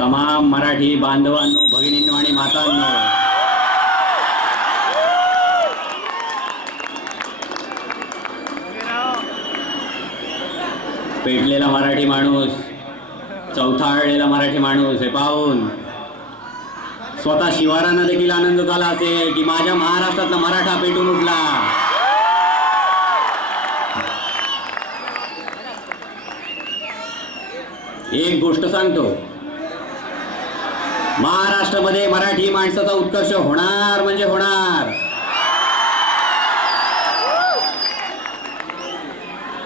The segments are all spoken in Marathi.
तमाम मराठी बांधवांनो, भगिनींनो आणि मातांनो, पेटलेला मराठी माणूस, चौथाळलेला मराठी माणूस हे पाहून स्वतः शिवारांना देखील आनंद झाला असेल की माझ्या महाराष्ट्रातला मराठा पेटून उठला. एक गोष्ट सांगतो, महाराष्ट्रामध्ये मराठी माणसाचा उत्कर्ष होणार म्हणजे होणार.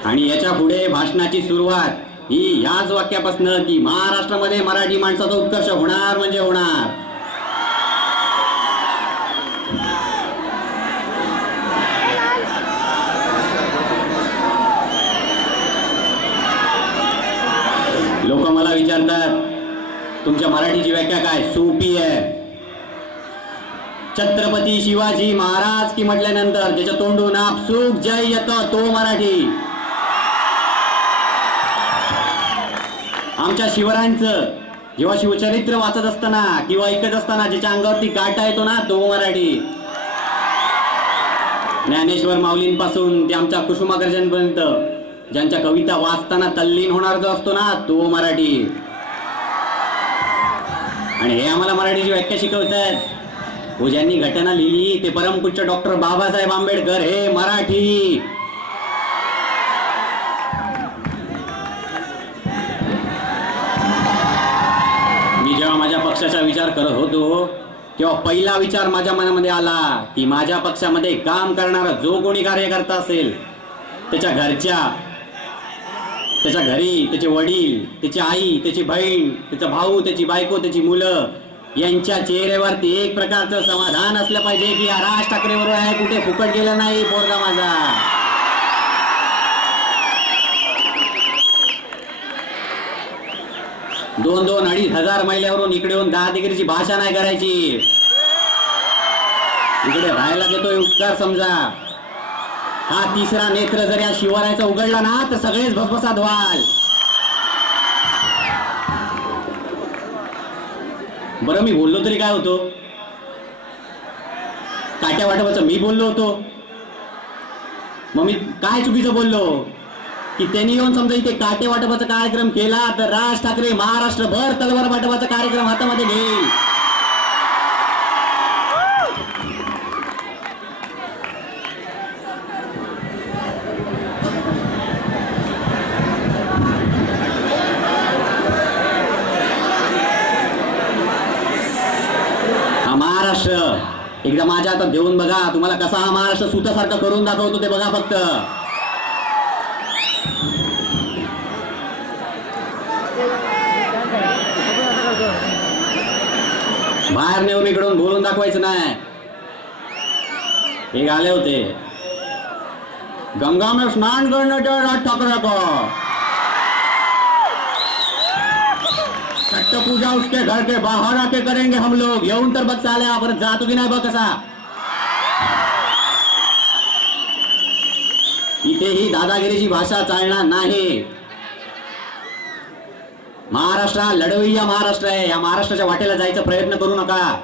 आणि याच्या पुढे भाषणाची सुरुवात ही याच वाक्यापासून की महाराष्ट्रामध्ये मराठी माणसाचा उत्कर्ष होणार म्हणजे होणार. लोक मला विचारतात तुमच्या मराठीची व्याख्या काय? सोपी आहे. छत्रपती शिवाजी महाराज की म्हटल्यानंतर ज्याच्या तोंडून आपसूक जय येतं तो मराठी. आमच्या शिवरायांचं जेव्हा शिवचरित्र वाचत असताना किंवा ऐकत असताना ज्याच्या अंगावरती गाठा येतो ना तो मराठी. ज्ञानेश्वर माऊलींपासून ते आमच्या कुसुमाग्रजांपर्यंत ज्यांच्या कविता वाचताना तल्लीन होणार जो असतो ना तो मराठी. आणि हे आम्हाला मराठीची व्याख्या शिकवतात व ज्यांनी घटना लिहिली ते परमपूज्य डॉक्टर बाबासाहेब आंबेडकर हे मराठी. मी जेव्हा माझ्या पक्षाचा विचार करत होतो तेव्हा पहिला विचार माझ्या मनामध्ये आला की माझ्या पक्षामध्ये काम करणारा जो कोणी कार्यकर्ता असेल त्याच्या घरच्या, त्याच्या घरी त्याचे वडील, त्याची आई, त्याची बहीण, त्याचा भाऊ, त्याची बायको, त्याची मुलं यांच्या चेहऱ्यावरती एक प्रकारचं समाधान असलं पाहिजे की हा राज ठाकरे बरोबर आहे, कुठे फुकट गेला नाही पोरगा माझा. दोन दोन 2,500 मैल्यावरून इकडे येऊन दादागिरीची भाषा नाही करायची. इकडे राहायला देतोय उपकार समजा. हा तिसरा नेत्र जर या शिवरायाचा उघडला ना तर सगळेच भसभसात व्हाल. बरं मी बोललो तरी काय होतो? काट्या वाटपाचं मी बोललो होतो, मग मी काय चुकीचं बोललो की त्यांनी येऊन समजा इथे काटे वाटपाचा कार्यक्रम केला तर राज ठाकरे महाराष्ट्रभर तलवार वाटपाचा कार्यक्रम हातामध्ये घेईल. महाराष्ट्र एकदा माझ्या हातात देऊन बघा, तुम्हाला कसा हा महाराष्ट्र सुतासारखं करून दाखवतो ते बघा फक्त. बाहेर नेऊन इकडून बोलून दाखवायचं नाही. हे आले होते गंगा में स्नान करने के राज ठाकरे को, छठ पूजा उसके घर के बाहर आके करेंगे हम लोग. येऊन तर बघ चाल्या, परत जातो की नाही बघ कसा. इथेही दादागिरीची भाषा चालणार नाही. महाराष्ट्र हा लढवय्या महाराष्ट्र आहे. या महाराष्ट्राच्या वाटेला जायचा प्रयत्न करू नका.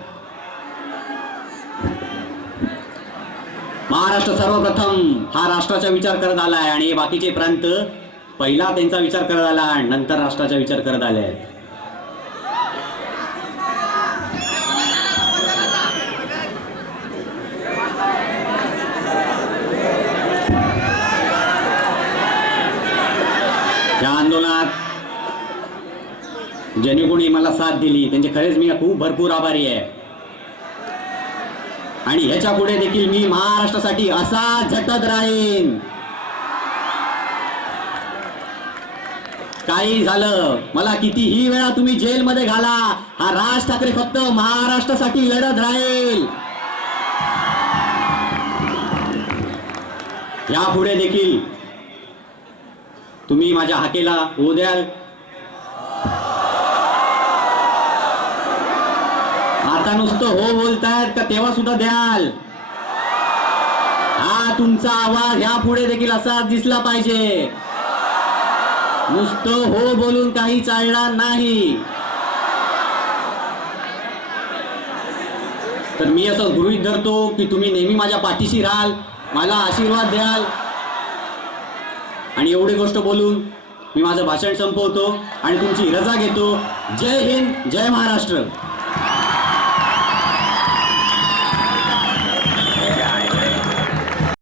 महाराष्ट्र सर्वप्रथम हा राष्ट्राचा विचार करत आलाय आणि बाकीचे प्रांत पहिला त्यांचा विचार करत आला आणि नंतर राष्ट्राचा विचार करत आले. या आंदोलनात ज्यांनी कोणी मला साथ दिली त्यांचे खरेच मी खूप भरपूर आभारी आहे. आणि ह्याच्या पुढे देखील मी महाराष्ट्रासाठी असा झटत राहीन. काही झालं, मला कितीही वेळा तुम्ही जेलमध्ये घाला, हा राज ठाकरे फक्त महाराष्ट्रासाठी लढत राहील. यापुढे देखील तुम्ही माझ्या हाकेला होऊ द्याल. आता नुसतं हो बोलतायत का तेव्हा सुद्धा द्याल. हा तुमचा आवाज यापुढे देखील असाच दिसला पाहिजे. नुसतं हो बोलून काही चालणार नाही. तर मी असं गृहीत धरतो की तुम्ही नेहमी माझ्या पाठीशी राहाल, मला आशीर्वाद द्याल. आणि एवढी गोष्ट बोलून मी माझं भाषण संपवतो आणि तुमची रजा घेतो. जय हिंद, जय महाराष्ट्र.